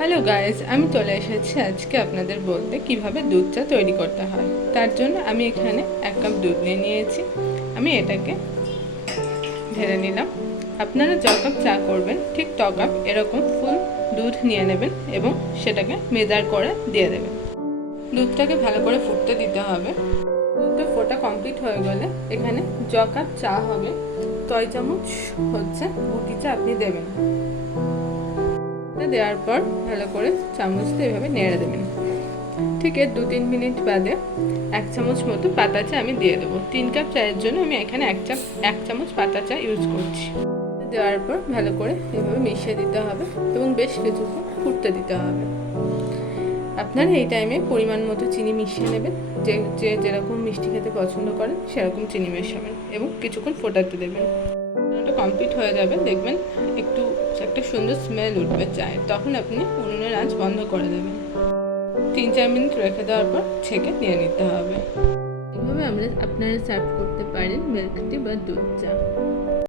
Hello guys, আমি চলে এসেছি আজকে আপনাদের বলতে কিভাবে দুধ চা তৈরি করতে হয়। তার জন্য আমি এখানে 1 কাপ দুধ নিয়ে নিয়েছি। আমি এটাকে ঢেলে নিলাম। আপনারা য কাপ চা করবেন ঠিক ত কাপ এরকম ফুল দুধ নিয়ে নেবেন এবং সেটাকে মেজার করে দিয়ে দেবেন। দুধটাকে ভালো করে ফুটতে দিতে হবে। দুধটা ফোটা কমপ্লিট হয়ে গেলে এখানে য কাপ চা হবে তয় চামচ হচ্ছে গুটি চা আপনি দেবেন। দেওয়ার পর ভালো করে চামচ দিয়ে এভাবে নেড়ে দেবেন। ঠিক এর 2-3 মিনিট বাদে 1 চামচ মতো পাতা চা আমি দিয়ে দেবো। 3 কাপ চায়ের জন্য আমি এখানে 1 চামচ পাতা চা ইউজ করছি। দেওয়ার পর ভালো করে এভাবে মিশিয়ে দিতে হবে এবং বেশ কিছুক্ষণ ফুটতে দিতে হবে। আপনারা এই টাইমে পরিমাণ মতো চিনি মিশিয়ে নেবেন। যে যেরকম মিষ্টি খেতে পছন্দ করেন সেরকম চিনি মেশাবেন এবং কিছুক্ষণ ফোটাতে দেবেন। ওটা কমপ্লিট হয়ে যাবে, দেখবেন একটু একটা সুন্দর স্মেল উঠবে চায়ের। তখন আপনি উনুনের আঁচ বন্ধ করে দেবেন। 3-4 মিনিট রেখে দেওয়ার পর ছেঁকে নিয়ে নিতে হবে। এভাবে আপনারা সার্ভ করতে পারেন মিল্ক টি বা দুধ চা।